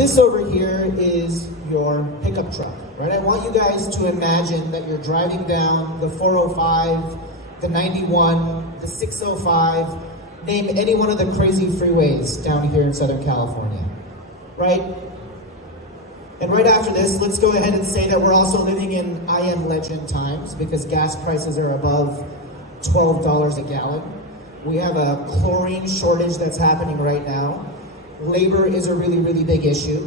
this over here is your pickup truck, right? I want you guys to imagine that you're driving down the 405, the 91, the 605, name any one of the crazy freeways down here in Southern California, right? And right after this, let's go ahead and say that we're also living in I am legend times because gas prices are above $12 a gallon. We have a chlorine shortage that's happening right now. Labor is a really, really big issue.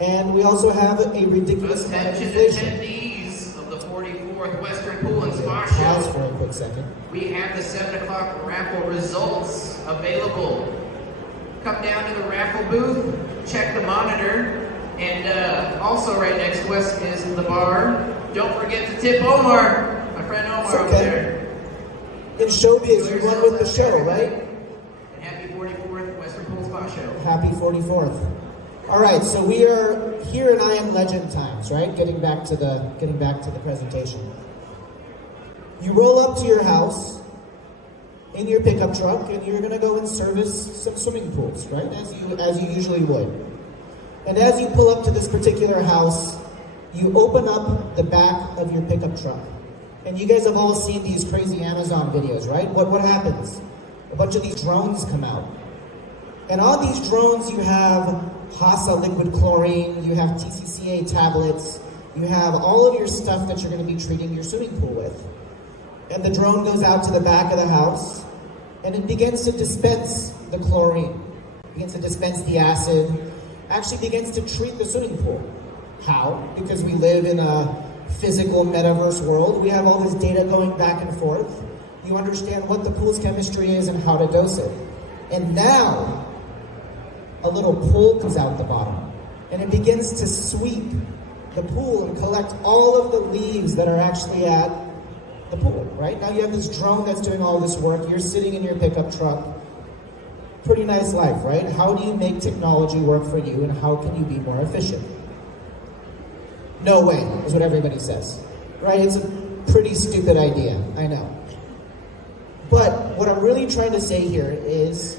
And we also have a ridiculous amount of inflation. Attendees of the 44th Western Pool and Spa Pause Show. for a quick second. We have the 7 o'clock raffle results available. Come down to the raffle booth, check the monitor, and also right next to us is the bar. Don't forget to tip Omar, my friend Omar over there. In showbiz, you won with the show, right? And happy 44th Western Pool Spa Show. Happy 44th. All right, so we are here in I Am Legend times, right? Getting back to the presentation. You roll up to your house in your pickup truck, and you're gonna go and service some swimming pools, right? As you usually would. And as you pull up to this particular house, you open up the back of your pickup truck. And you guys have all seen these crazy Amazon videos, right? What happens? A bunch of these drones come out. And on these drones, you have HASA liquid chlorine, you have TCCA tablets, you have all of your stuff that you're going to be treating your swimming pool with. And the drone goes out to the back of the house, and it begins to dispense the chlorine, begins to dispense the acid, actually begins to treat the swimming pool. How? Because we live in a physical metaverse world. We have all this data going back and forth. You understand what the pool's chemistry is and how to dose it. And now, a little pole comes out the bottom, and it begins to sweep the pool and collect all of the leaves that are actually at the pool, right? Now you have this drone that's doing all this work. You're sitting in your pickup truck. Pretty nice life, right? How do you make technology work for you, and how can you be more efficient? No way, is what everybody says, right? It's a pretty stupid idea, I know. But what I'm really trying to say here is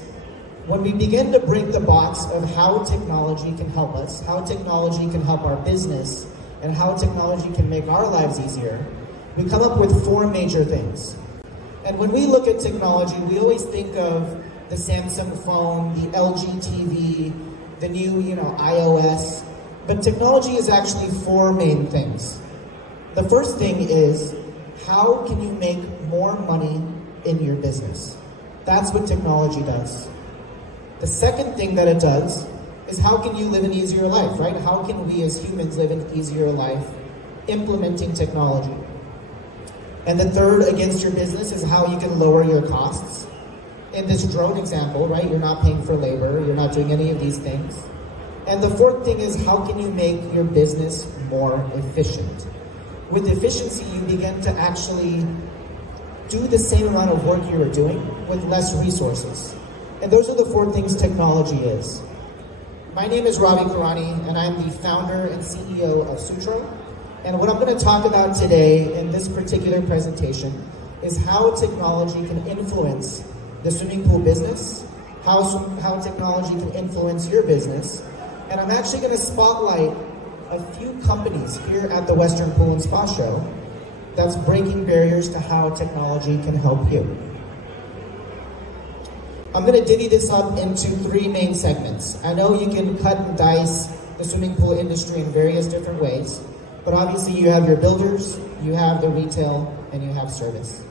when we begin to break the box of how technology can help us, how technology can help our business, and how technology can make our lives easier, we come up with 4 major things. And when we look at technology, we always think of the Samsung phone, the LG TV, the new, iOS. But technology is actually 4 main things. The first thing is, how can you make more money in your business? That's what technology does. The second thing that it does is, how can you live an easier life, right? How can we as humans live an easier life implementing technology? And the third against your business is how you can lower your costs. In this drone example, right, you're not paying for labor, you're not doing any of these things. And the fourth thing is, how can you make your business more efficient? With efficiency, you begin to actually do the same amount of work you were doing with less resources. And those are the 4 things technology is. My name is Ravi Kurani, and I'm the founder and CEO of Sutro. And what I'm going to talk about today in this particular presentation is how technology can influence the swimming pool business, how technology can influence your business. And I'm actually going to spotlight a few companies here at the Western Pool and Spa Show that's breaking barriers to how technology can help you. I'm going to divvy this up into 3 main segments. I know you can cut and dice the swimming pool industry in various different ways, but obviously you have your builders, you have the retail, and you have service.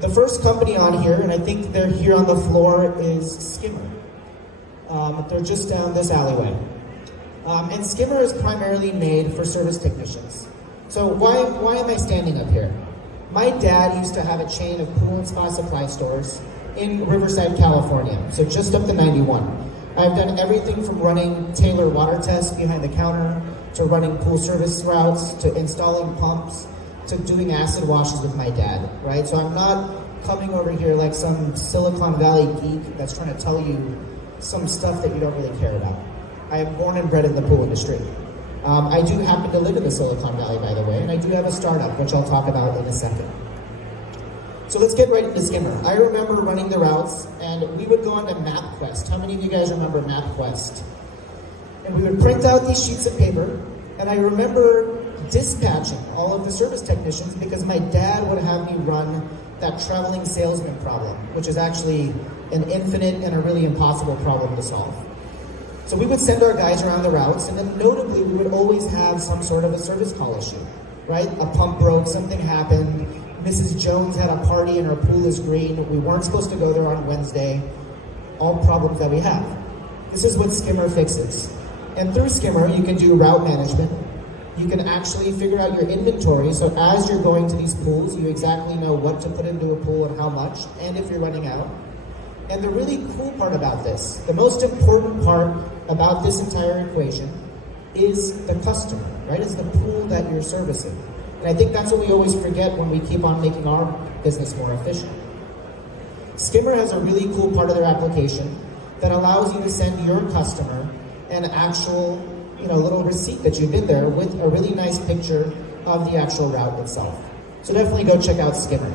The first company on here, and I think they're here on the floor, is Skimmer. They're just down this alleyway. And Skimmer is primarily made for service technicians. So why am I standing up here? My dad used to have a chain of pool and spa supply stores in Riverside, California, so just up the 91. I've done everything from running Taylor water tests behind the counter, to running pool service routes, to installing pumps, to doing acid washes with my dad, right? So I'm not coming over here like some Silicon Valley geek that's trying to tell you some stuff that you don't really care about. I am born and bred in the pool industry. I do happen to live in the Silicon Valley, by the way, and I do have a startup, which I'll talk about in a second. So let's get right into Skimmer. I remember running the routes, and we would go onto MapQuest. How many of you guys remember MapQuest? And we would print out these sheets of paper, and I remember dispatching all of the service technicians because my dad would have me run that traveling salesman problem, which is actually an infinite and a really impossible problem to solve. So we would send our guys around the routes, and then notably we would always have some sort of a service call issue, right? A pump broke, something happened, Mrs. Jones had a party and our pool is green, we weren't supposed to go there on Wednesday, all problems that we have. This is what Skimmer fixes. And through Skimmer, you can do route management. You can actually figure out your inventory, so as you're going to these pools, you exactly know what to put into a pool and how much, and if you're running out. And the really cool part about this, the most important part about this entire equation is the customer, right? Is the pool that you're servicing. And I think that's what we always forget when we keep on making our business more efficient. Skimmer has a really cool part of their application that allows you to send your customer an actual, little receipt that you did there with a really nice picture of the actual route itself. So definitely go check out Skimmer.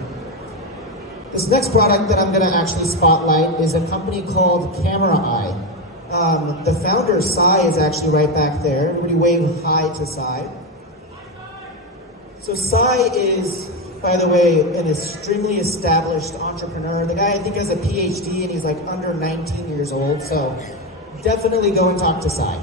This next product that I'm going to actually spotlight is a company called Camera Eye. The founder, Sai, is actually right back there. Everybody wave hi to Sai. So Sai is, by the way, an extremely established entrepreneur. The guy, I think, has a PhD and he's like under 19 years old, so definitely go and talk to Sai.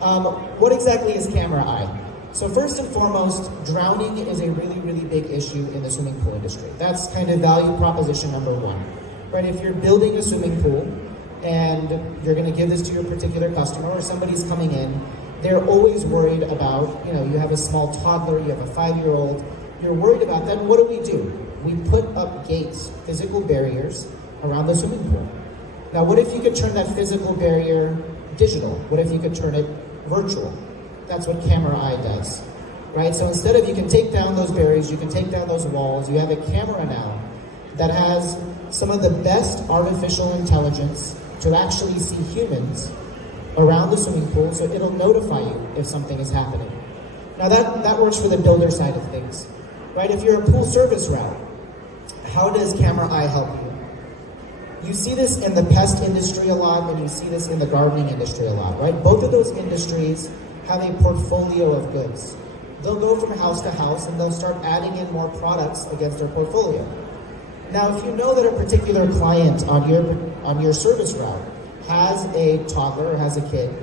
What exactly is Camera Eye? So first and foremost, drowning is a really, really big issue in the swimming pool industry. That's kind of value proposition number one, right? If you're building a swimming pool and you're going to give this to your particular customer or somebody's coming in, they're always worried about, you have a small toddler, you have a 5-year-old, you're worried about that. What do? We put up gates, physical barriers around the swimming pool. Now, what if you could turn that physical barrier digital? What if you could turn it virtual? That's what Camera Eye does, right? So instead of you can take down those barriers, you can take down those walls, you have a camera now that has some of the best artificial intelligence to actually see humans around the swimming pool, so it'll notify you if something is happening. Now that works for the builder side of things, right? If you're a pool service route, how does Camera Eye help you? You see this in the pest industry a lot, and you see this in the gardening industry a lot, right? Both of those industries have a portfolio of goods. They'll go from house to house and they'll start adding in more products against their portfolio. Now, if you know that a particular client on your service route has a toddler or has a kid,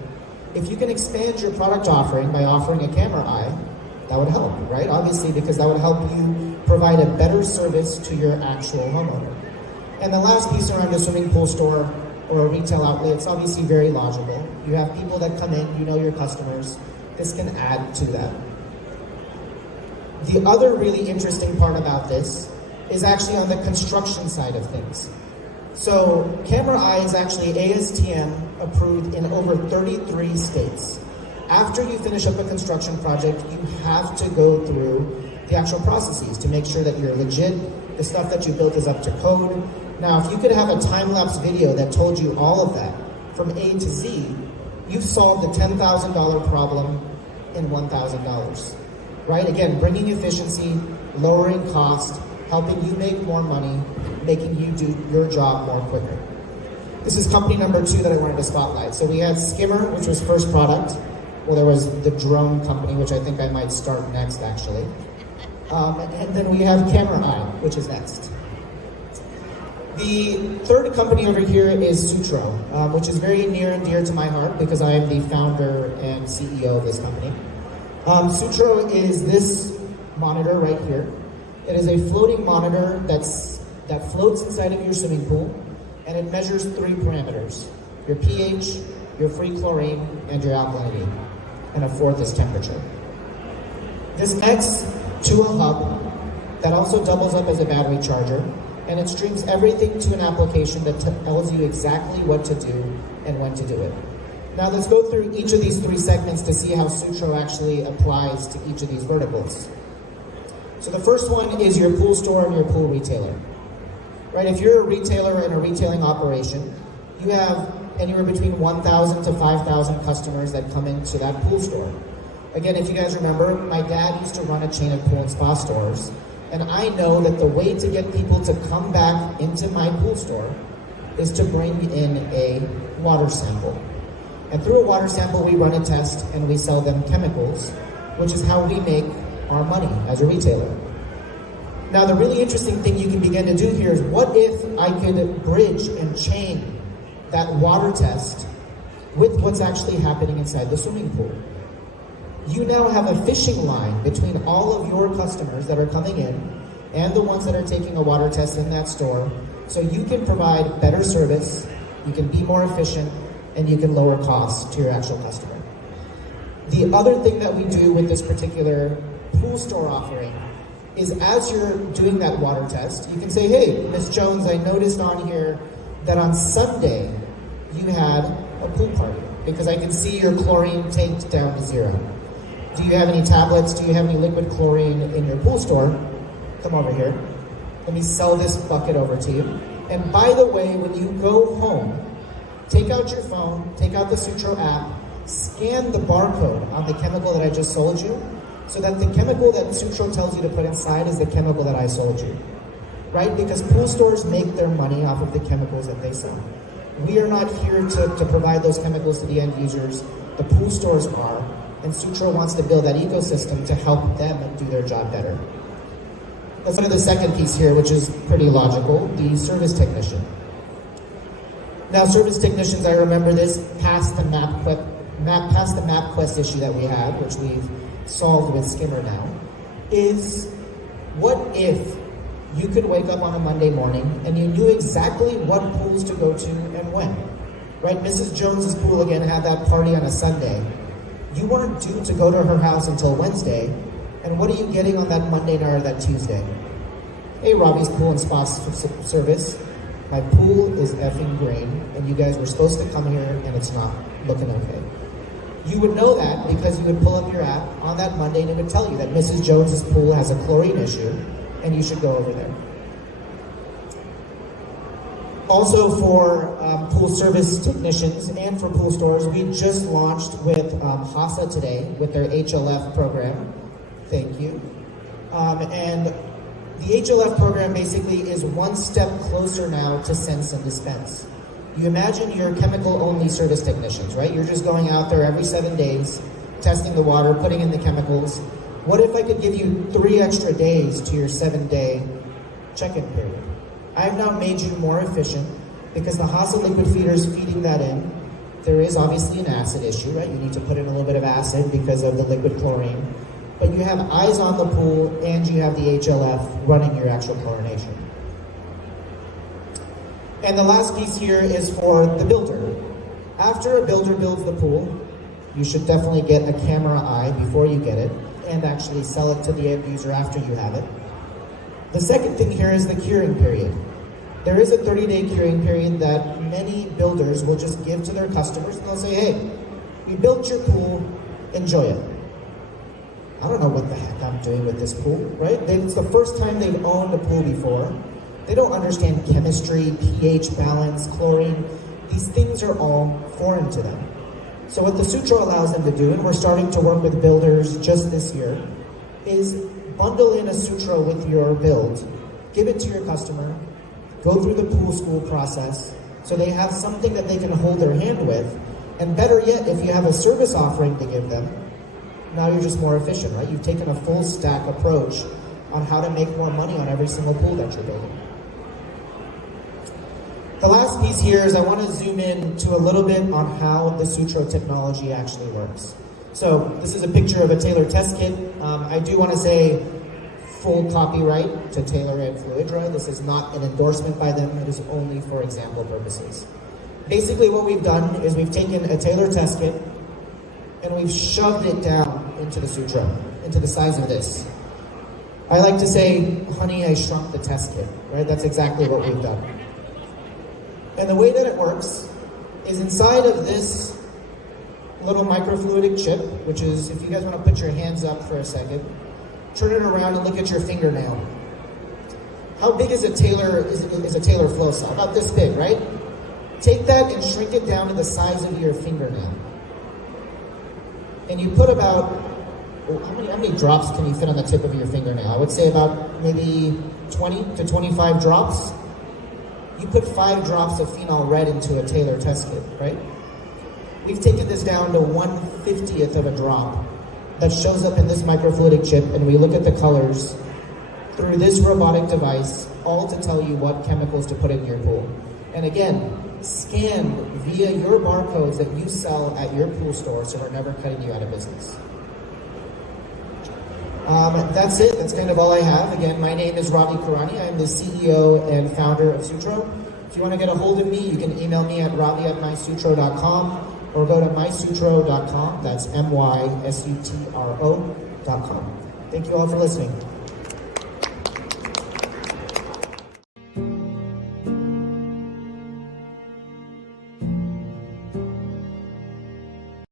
if you can expand your product offering by offering a Camera Eye, that would help, right? Obviously, because that would help you provide a better service to your actual homeowner. And the last piece around a swimming pool store or a retail outlet, it's obviously very logical. You have people that come in, you know your customers. This can add to that. The other really interesting part about this is actually on the construction side of things. So Camera Eye is actually ASTM approved in over 33 states. After you finish up a construction project, you have to go through the actual processes to make sure that you're legit, the stuff that you built is up to code. Now, if you could have a time-lapse video that told you all of that from A to Z, you've solved the $10,000 problem in $1,000, right? Again, bringing efficiency, lowering cost, helping you make more money, making you do your job more quicker. This is company number 2 that I wanted to spotlight. So we had Skimmer, which was first product. Well, there was the drone company, which I think I might start next, actually. And then we have Camera Eye, which is next. The third company over here is Sutro, which is very near and dear to my heart because I am the founder and CEO of this company. Sutro is this monitor right here. It is a floating monitor that floats inside of your swimming pool, and it measures 3 parameters: your pH, your free chlorine, and your alkalinity. And a fourth is temperature. This connects to a hub that also doubles up as a battery charger, and it streams everything to an application that tells you exactly what to do and when to do it. Now let's go through each of these 3 segments to see how Sutro actually applies to each of these verticals. So the first one is your pool store and your pool retailer. Right, if you're a retailer in a retailing operation, you have anywhere between 1,000 to 5,000 customers that come into that pool store. Again, if you guys remember, my dad used to run a chain of pool and spa stores, And I know that the way to get people to come back into my pool store is to bring in a water sample. And through a water sample, we run a test and we sell them chemicals, which is how we make our money as a retailer. Now, the really interesting thing you can begin to do here is, what if I could bridge and chain that water test with what's actually happening inside the swimming pool? You now have a fishing line between all of your customers that are coming in and the ones that are taking a water test in that store, so you can provide better service, you can be more efficient, and you can lower costs to your actual customer. The other thing that we do with this particular pool store offering is, as you're doing that water test, you can say, hey, Miss Jones, I noticed on here that on Sunday you had a pool party because I can see your chlorine tanked down to 0. Do you have any tablets? Do you have any liquid chlorine in your pool store? Come over here. Let me sell this bucket over to you. And by the way, when you go home, take out your phone, take out the Sutro app, scan the barcode on the chemical that I just sold you, so that the chemical that Sutro tells you to put inside is the chemical that I sold you, right? Because pool stores make their money off of the chemicals that they sell. We are not here to provide those chemicals to the end users. The pool stores are, and Sutro wants to build that ecosystem to help them do their job better. Let's go to the second piece here, which is pretty logical, the service technician. Now, service technicians, I remember this past the MapQuest issue that we had, which we've solved with Skimmer now, is what if you could wake up on a Monday morning and you knew exactly what pools to go to and when, right? Mrs. Jones's pool, again, had that party on a Sunday. You weren't due to go to her house until Wednesday, and what are you getting on that Monday night or that Tuesday? Hey, Ravi's Pool and Spa Service, my pool is effing green, and you guys were supposed to come here, and it's not looking okay. You would know that because you would pull up your app on that Monday and it would tell you that Mrs. Jones's pool has a chlorine issue and you should go over there. Also, for pool service technicians and for pool stores, we just launched with HASA today with their HLF program. Thank you. And the HLF program basically is one step closer now to sense and dispense. You imagine your chemical-only service technicians, right? You're just going out there every 7 days, testing the water, putting in the chemicals. What if I could give you 3 extra days to your 7-day check-in period? I've now made you more efficient because the HASA liquid feeder is feeding that in. There is obviously an acid issue, right? You need to put in a little bit of acid because of the liquid chlorine. But you have eyes on the pool and you have the HLF running your actual chlorination. And the last piece here is for the builder. After a builder builds the pool, you should definitely get a camera eye before you get it and actually sell it to the end user after you have it. The second thing here is the curing period. There is a 30-day curing period that many builders will just give to their customers, and they'll say, hey, we built your pool, enjoy it. I don't know what the heck I'm doing with this pool, right? It's the first time they've owned a pool before. They don't understand chemistry, pH balance, chlorine. These things are all foreign to them. So what the Sutro allows them to do, and we're starting to work with builders just this year, is bundle in a Sutro with your build, give it to your customer, go through the pool school process, so they have something that they can hold their hand with, and better yet, if you have a service offering to give them, now you're just more efficient, right? You've taken a full stack approach on how to make more money on every single pool that you're building. The last piece here is I want to zoom in to a little bit on how the Sutro technology actually works. So this is a picture of a Taylor test kit. I do want to say full copyright to Taylor and Fluidra. This is not an endorsement by them. It is only for example purposes. Basically what we've done is we've taken a Taylor test kit and we've shoved it down into the Sutro, into the size of this. I like to say, honey, I shrunk the test kit, right? That's exactly what we've done. And the way that it works is inside of this little microfluidic chip, which is, if you guys want to put your hands up for a second, turn it around and look at your fingernail. How big is a Taylor flow cell? About this big, right? Take that and shrink it down to the size of your fingernail. And you put about how many drops can you fit on the tip of your fingernail? I would say about maybe 20 to 25 drops. You put 5 drops of phenol red into a Taylor test kit, right? We've taken this down to 1/50th of a drop that shows up in this microfluidic chip, and we look at the colors through this robotic device, all to tell you what chemicals to put in your pool. And again, scanned via your barcodes that you sell at your pool store, so we're never cutting you out of business. That's it. That's kind of all I have. Again, my name is Ravi Kurani. I'm the CEO and founder of Sutro. If you want to get a hold of me, you can email me at ravi@mysutro.com or go to mysutro.com. That's mysutro.com. Thank you all for listening.